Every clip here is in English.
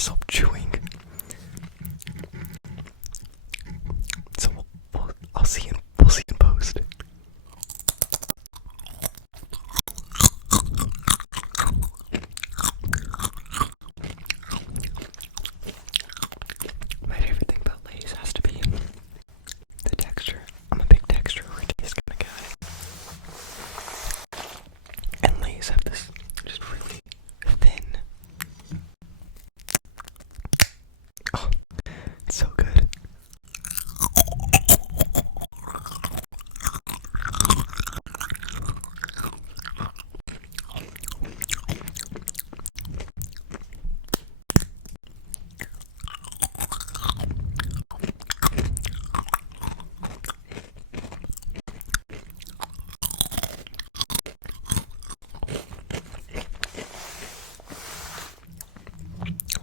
myself chewing. So I'll see you. We'll see you in post. My favorite thing about Lay's has to be the texture. I'm a big texture over taste kind of guy. And Lay's have this just really thin. Oh, it's so good.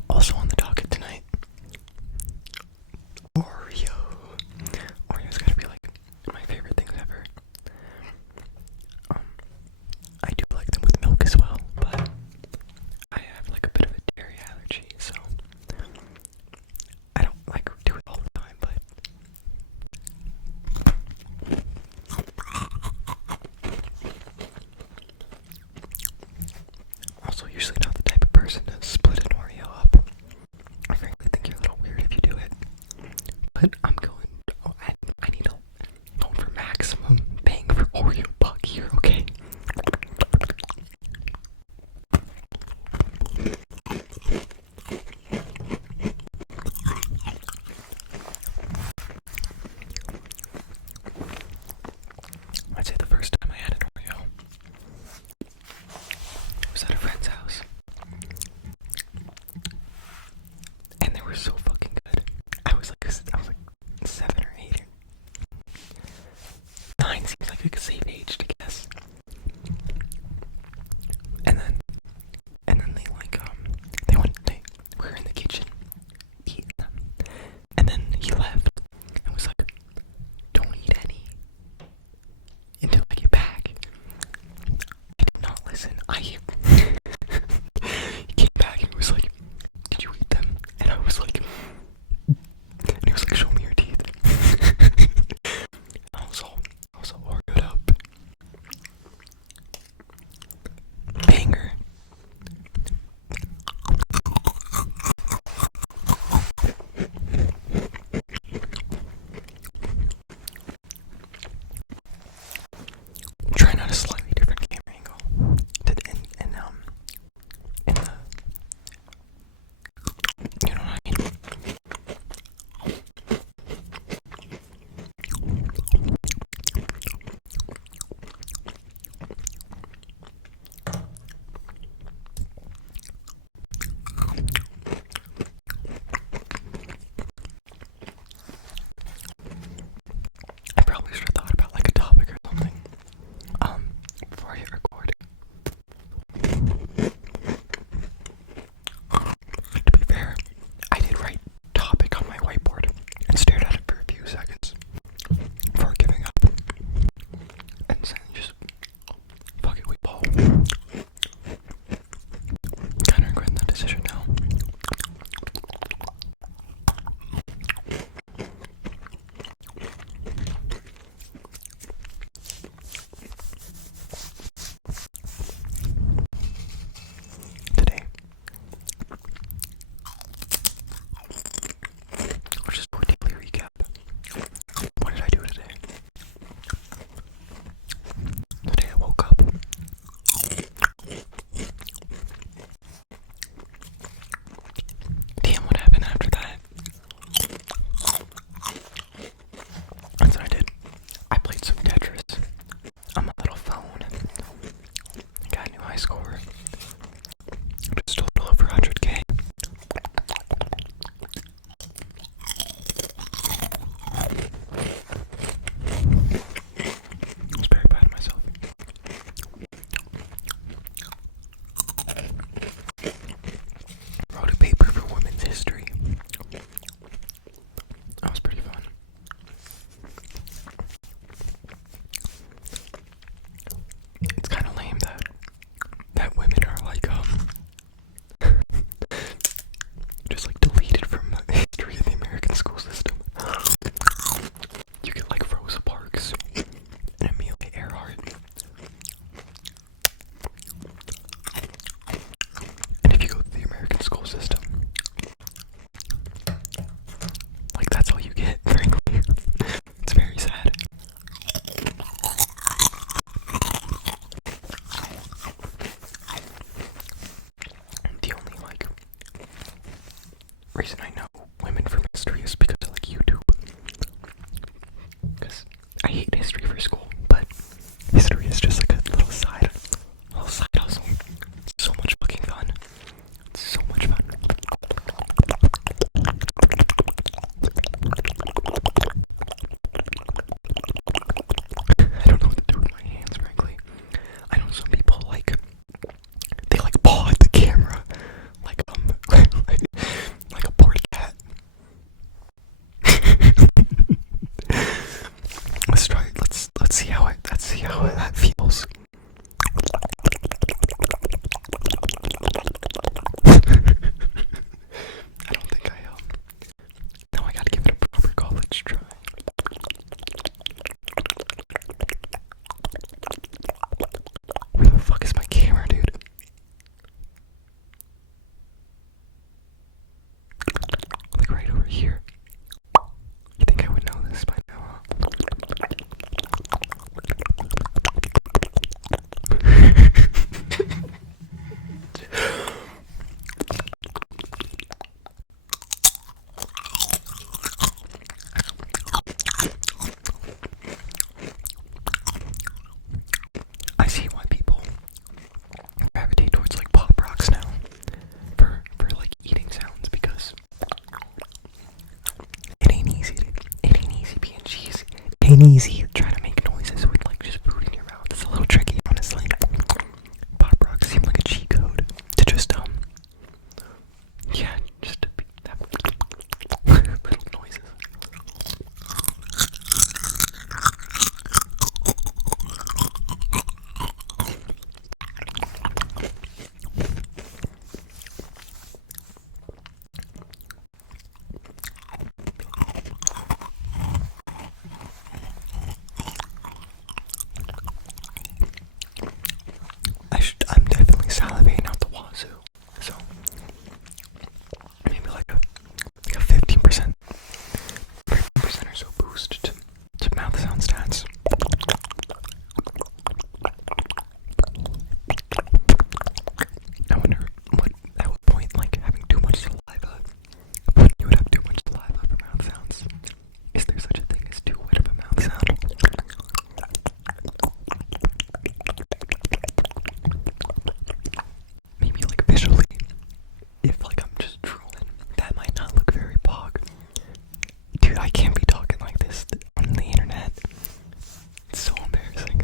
Also on the docket tonight, Oreo. Oreo's gotta be like my favorite things ever. I do like them with milk as well, but I have like a bit of a dairy allergy, so I don't like do it all the time, but also usually not the type of person to split an Oreo up. I frankly think you're a little weird if you do it, but I'm going. I need to go for maximum bang for Oreo buck here, okay? I'd say the first time I had an Oreo was at a friend's house, and they were so fucking good. I was like 7 or 8 or 9 seems like a safe age to guess. And then they were in the kitchen eating them, and then he left and was like, "Don't eat any until I get back." I did not listen. He came back and he was like, "Did you eat them?" And I was like, and he was like, "Show me your teeth." I was all Oreo'd up. Banger. Trying out a slightly different camera angle in the, you know what I mean? I probably should have thought about like a topic or something before I hit record. To be fair, I did write topic on my whiteboard and stared at it for a few seconds before giving up. And then just fuck it, we ball. Kinda regret that decision now. reason I know women from history is because of like YouTube. Because I hate history for school, but history is just like a little side hustle. It's so much fucking fun. It's so much fun. I don't know what to do with my hands, frankly. I know some people like they like paw at the camera like like a porta cat. Let's try it. Let's see how that feels. I don't think no, I gotta give it a proper college try. Where the fuck is my camera, dude? Like right over here. You think I would know this by now, huh? I see why people gravitate towards like pop rocks now for like eating sounds, because it ain't easy being cheesy. It ain't easy trying to make noises with like just food in your mouth. It's a little tricky, honestly. Pop rocks seem like a cheat code to just just to be that little noises. I'm definitely salivating out the wazoo, so maybe like a 15% or so boost to mouth sound stats. I wonder at what point, like, having too much saliva, when you would have too much saliva for mouth sounds. Is there such a thing as too wet of a mouth sound? Maybe like visually, if like I'm just drooling, that might not look very pog. Dude, I can't be talking like this on the internet. It's so embarrassing.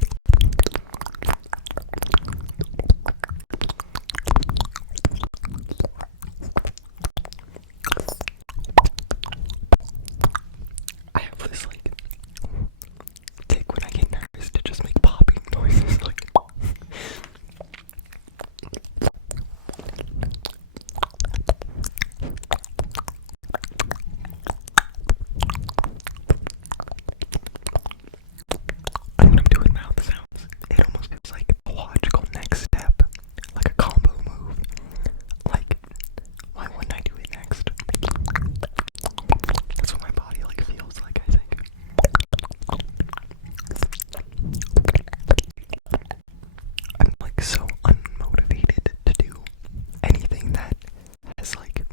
I have this like tick when I get nervous to just make popping noises like when I'm doing mouth sounds, it almost feels like a logical next step, like a combo move. Like, why wouldn't I do it next? That's what my body like feels like, I think. I'm like so unmotivated to do anything that has like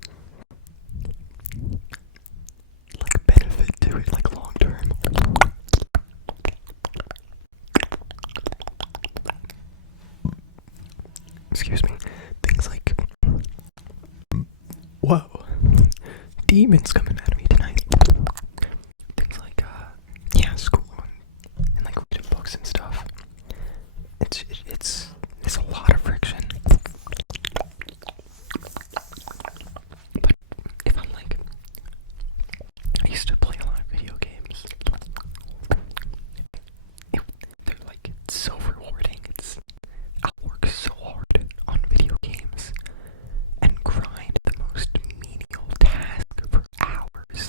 benefit to it, like long term. Excuse me. Things like, whoa, demons coming out of me tonight. Things like, school and like reading books and stuff. It's a lot of friction. But if I'm like, I used to play a lot of video games. They're like so rewarding. I'll work so hard on video games and grind the most menial task for hours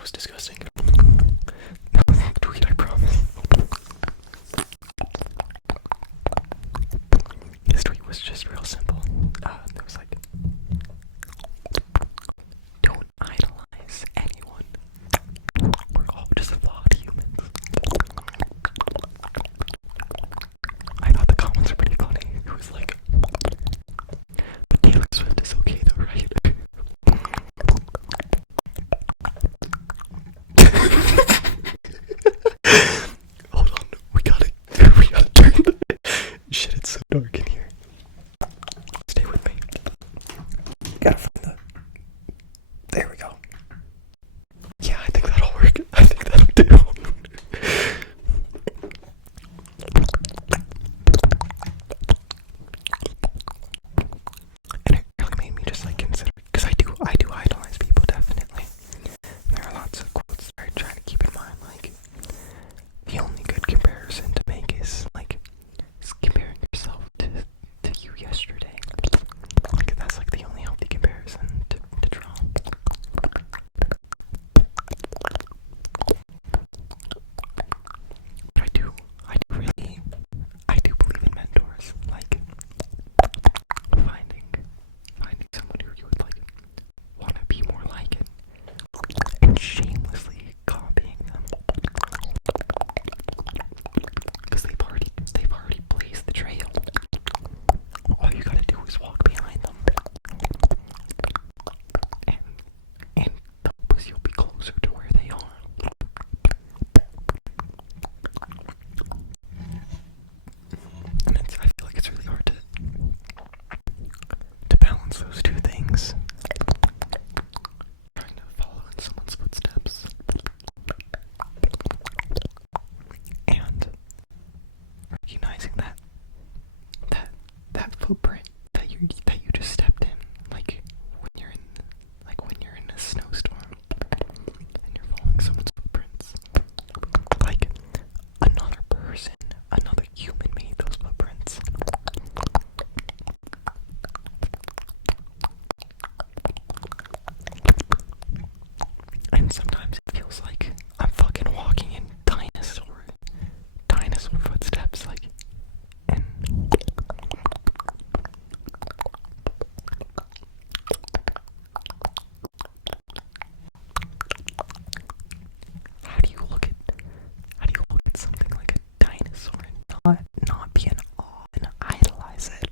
That was disgusting. That was the tweet, I promise. His tweet was just real simple. It was like, don't idolize anyone. We're all just flawed humans. I thought the comments were pretty funny. It was like, but Taylor Swift is okay though, right? Hold on, we gotta turn the shit, it's so dark in here. Stay with me. Gotta find the, there we go. Yeah, I think that'll work. I think that'll do. And it really made me just like consider, because I do idolize people, definitely. There are lots of quotes that I try to keep in mind, like, the only good comparison to make is, like, comparing yourself to you yesterday. Like, that's like the only healthy comparison to draw. But I do believe in mentors, like, finding someone who you would, like, want to be more like it, and shamelessly copying them. Because they've already blazed the trail. All you gotta do is walk behind them. And the hope is you'll be closer to where they are. And I feel like it's really hard to balance those two things. Trying to follow in someone's footsteps. And recognizing that footprint that you just stepped in, like when you're in a snowstorm and you're following someone's footprints, like another human made those footprints. And sometimes it feels like I'm fucking walking in dinosaur footsteps, like, and how do you look at something like a dinosaur and not be in awe and idolize it?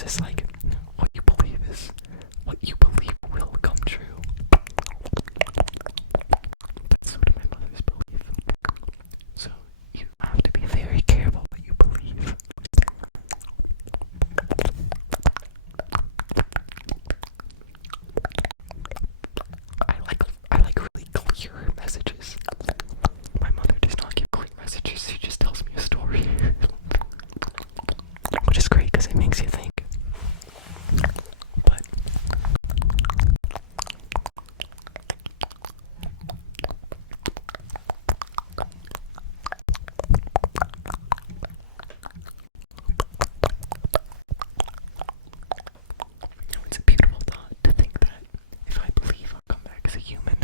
this is like, what you believe is what you believe will come true. That's sort of my mother's belief. So you have to be very careful what you believe. I like really clear messages. My mother does not give clear messages, she just tells me a story. Which is great because it makes you think. But it's a beautiful thought to think that if I believe I'll come back as a human,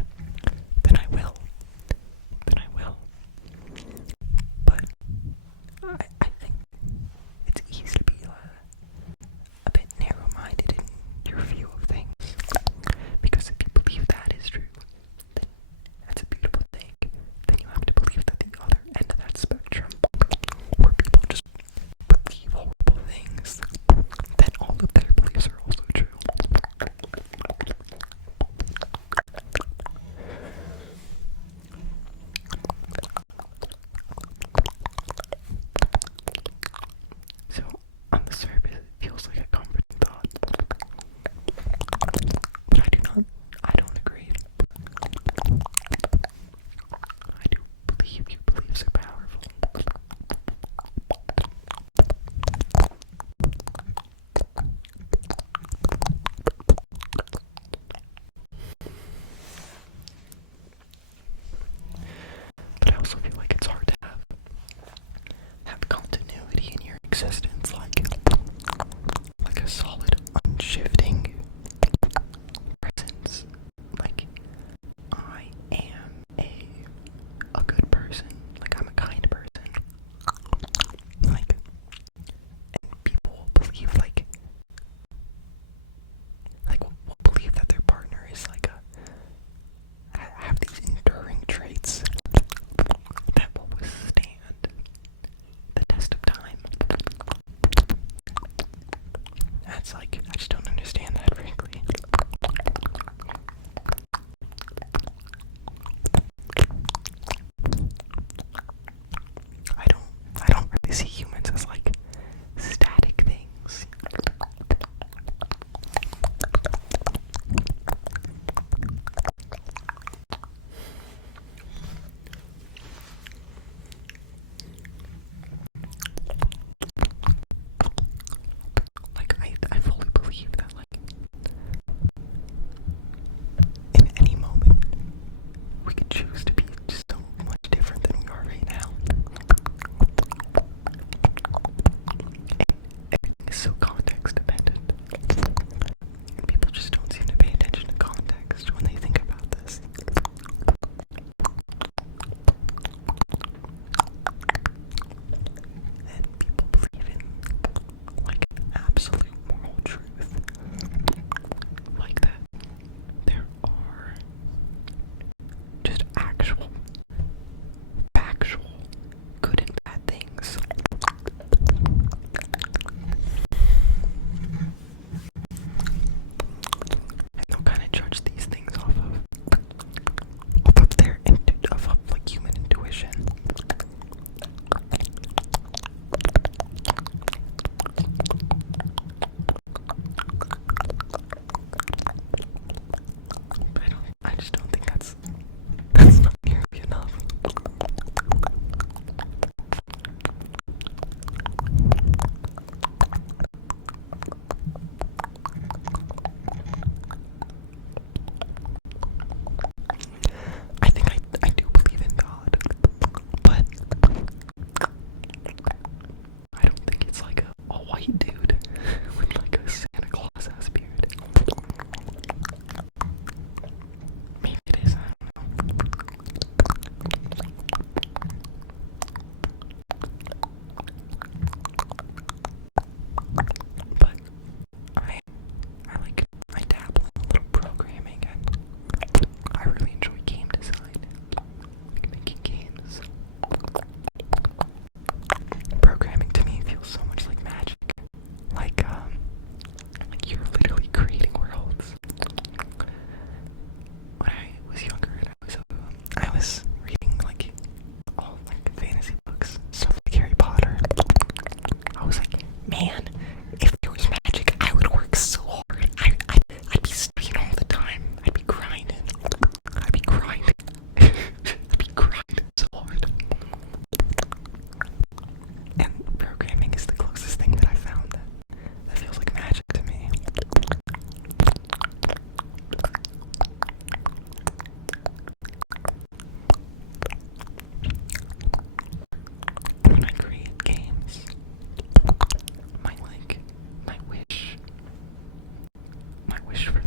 then I will. Then I will. But I think it's easy to be a bit narrow-minded in your view of things. Because if you believe that is true, then that's a beautiful thing. Then you have to believe that the other end of that spectrum, where people just believe horrible things, then all of their beliefs are also true. So, on the surface, it feels like a comforting thought. But I don't agree. I do believe your beliefs are powerful. But I also feel like it's hard to have continuity in your existence, like a solid, unshifting presence. Like, I am a good person. Like, I'm a kind person. Like, and people will believe, will believe that their partner is have these enduring traits that will withstand the test of time. That's I just don't understand that, frankly. I don't really see humans as static things. I fully believe that my wish for